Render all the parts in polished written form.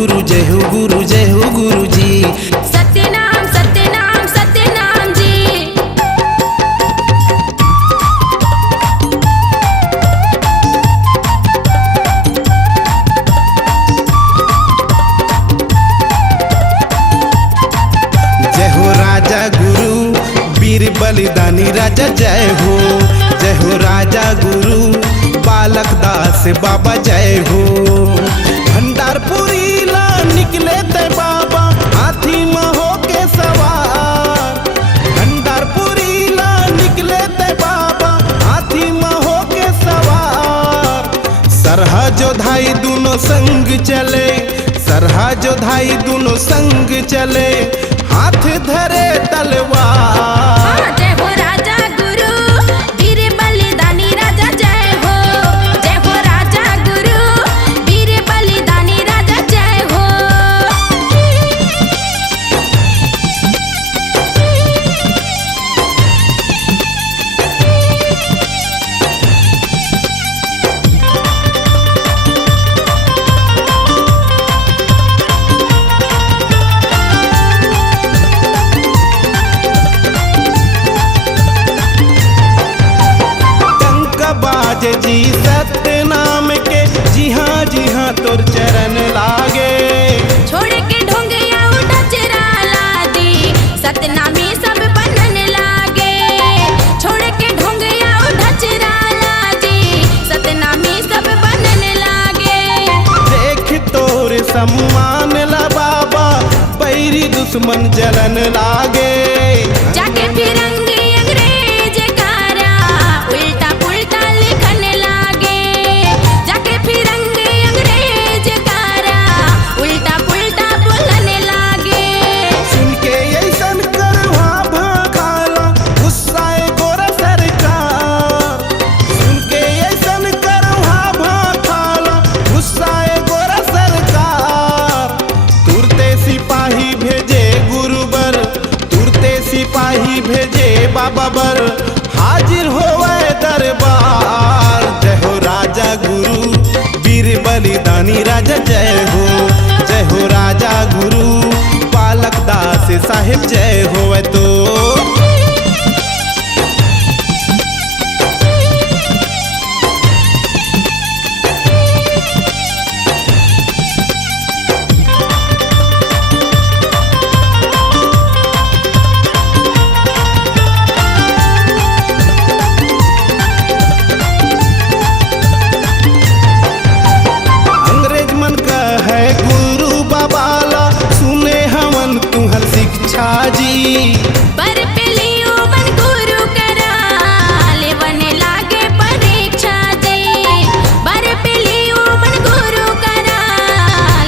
गुरु, जय हो गुरु, जय हो गुरु जी। सत्यनाम सत्यनाम सत्यनाम जी। जय हो राजा गुरु, वीर बलिदानी राजा जय हो। जय हो राजा गुरु, बालक दास बाबा जय हो। भंडारपुरी ला निकले ते बाबा, हाथी में होके सवार। भंडारपुरी ला निकले ते बाबा, हाथी में होके सवार। सरहा जोधाई दोनों संग चले, सरहा जोधाई दोनों संग चले, हाथ धरे तलवार। जय हो राजा गुरु, वीर बलिदानी राजा जय हो। जय हो राजा गुरु, वीर बलिदानी राजा जय हो। बाजे जी सत्य नाम के, जी हाँ तोर चरण लागे। छोड़ के ढोंगिया उठा चिराला दी, सतनामी सब बनन लागे। छोड़ के ढोंगिया उठा चिराला दी, सतनामी सब बनन लागे। देख तोर सम्मान ला बाबा, पैरी दुश्मन जलन लागे। जाके फिरंगी अंग्रेज कारा, उल्टा पुल्टा लिखन लागे। जाके फिरंगी अंग्रेज कारा, उल्टा पुल्टा बोलन लागे। सुन के ऐसन करवा भाखाला, गुस्साए गोरा सरकार। सुन के ऐसन करवा भाखाला, गुस्साए गोरा सरकार। तुरते सिपाही भेजे गुरुबर, तुरते सिपाही भेजे बाबा बर, हाजिर होवे दरबार। जय हो राजा गुरु, वीर बलिदानी राजा जय हो। जय हो राजा गुरु, बालक दास साहिब जय होवे तो। अंग्रेज मन का है गुरु बाबाला, सुने हवन तुहर शिक्षा जी। पर पिलियो बन गुरु करा, लेवन लागे परीक्षा जी। पर पिलियो बन गुरु करा,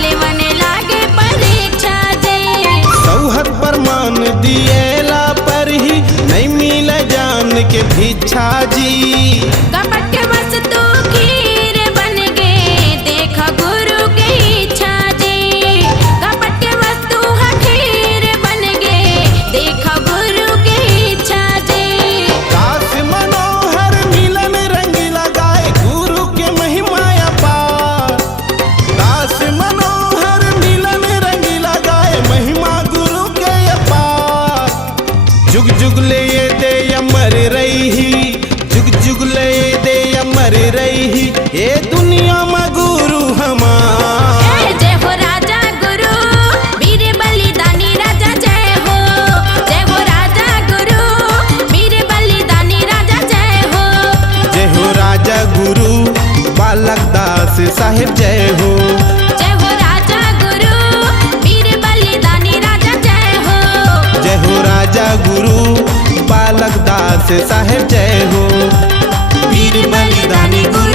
लेवन लागे परीक्षा जी। सौहद प्रमाण दिएला पर ही नहीं मिले जान के भिक्षा जी। कपट के वस्तु खीर बन गए, देखा गुरु की इच्छा जी। कपट के वस्तु खीर बन गए, देखा गुरु की इच्छा जी। दास मनोहर मिलन रंग लगाए, गुरु के महिमा अपार। दास मनोहर मिलन रंग लगाए, महिमा गुरु के अपार। जुग जुग ले दे अमर रही, जुग जुग ले दे अमर रही, ये दुनिया में गुरु हमार। जय हो राजा गुरु, वीर बलिदानी राजा जय हो। जय हो राजा गुरु, वीर बलिदानी राजा जय हो। जय हो राजा गुरु, बालक दास साहिब जय हो। जय हो राजा गुरु, वीर बलिदानी राजा जय हो। जय हो राजा गुरु, बालक दास साहिब जय हो। वीर बलिदानी गुरु